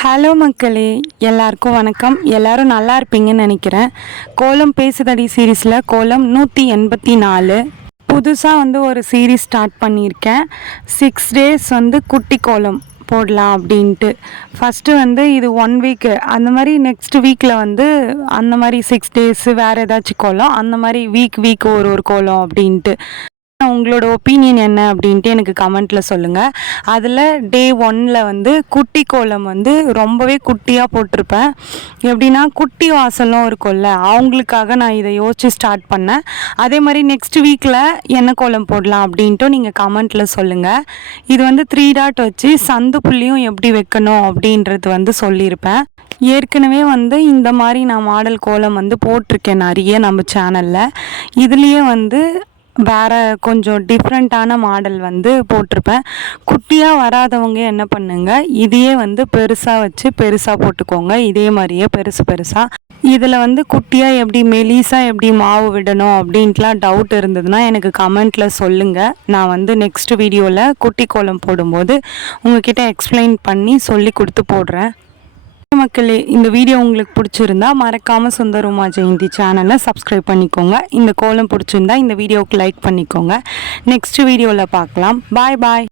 Hello மக்களே, எல்லாருக்கும் வணக்கம். எல்லாரும் நல்லா இருப்பீங்கன்னு நினைக்கிறேன். கோலம் பேசுதடி சீரீஸில் கோலம் 184 புதுசாக ஒரு சீரீஸ் ஸ்டார்ட் பண்ணியிருக்கேன். 6 days குட்டி கோலம் போடலாம் அப்படின்ட்டு. ஃபஸ்ட்டு இது 1 week, அந்த மாதிரி நெக்ஸ்ட் வீக்கில் அந்த மாதிரி 6 days வேறு ஏதாச்சும் கோலம், அந்த மாதிரி வீக் ஒரு கோலம் அப்படின்ட்டு. உங்களோட ஒப்பீனியன் என்ன அப்படின்ட்டு எனக்கு கமெண்ட்டில் சொல்லுங்கள். அதில் டே 1ல் குட்டி கோலம் ரொம்பவே குட்டியாக போட்டிருப்பேன். எப்படின்னா குட்டி வாசலும் இருக்கும்ல, அவங்களுக்காக நான் இதை யோசித்து ஸ்டார்ட் பண்ணேன். அதே மாதிரி நெக்ஸ்ட் வீக்கில் என்ன கோலம் போடலாம் அப்படின்ட்டு நீங்கள் கமெண்ட்டில் சொல்லுங்கள். இது 3 dot வச்சு சந்து புள்ளியும் எப்படி வைக்கணும் அப்படின்றது சொல்லியிருப்பேன். ஏற்கனவே இந்த மாதிரி நான் மாடல் கோலம் போட்டிருக்கேன் நிறைய நம்ம சேனலில். இதுலேயே வேறு கொஞ்சம் டிஃப்ரெண்ட்டான மாடல் போட்டிருப்பேன். குட்டியாக வராதவங்க என்ன பண்ணுங்க, இதையே பெருசாக வச்சு பெருசாக போட்டுக்கோங்க. இதே மாதிரியே பெருசாக இதில் குட்டியாக எப்படி மெலிசாக எப்படி மாவு விடணும் அப்படின்ட்டுலாம் டவுட் இருந்ததுன்னா எனக்கு கமெண்ட்டில் சொல்லுங்கள். நான் நெக்ஸ்ட் வீடியோவில் குட்டி கோலம் போடும்போது உங்ககிட்ட எக்ஸ்பிளைன் பண்ணி சொல்லி கொடுத்து போடுறேன். மக்களே, இந்த வீடியோ உங்களுக்கு பிடிச்சிருந்தா மறக்காமல் சுந்தர் உமா ஜெயந்தி சேனலை சப்ஸ்கிரைப் பண்ணிக்கோங்க. இந்த கோலம் பிடிச்சிருந்தா இந்த வீடியோவுக்கு லைக் பண்ணிக்கோங்க. நெக்ஸ்ட் வீடியோவில் பார்க்கலாம். பாய்.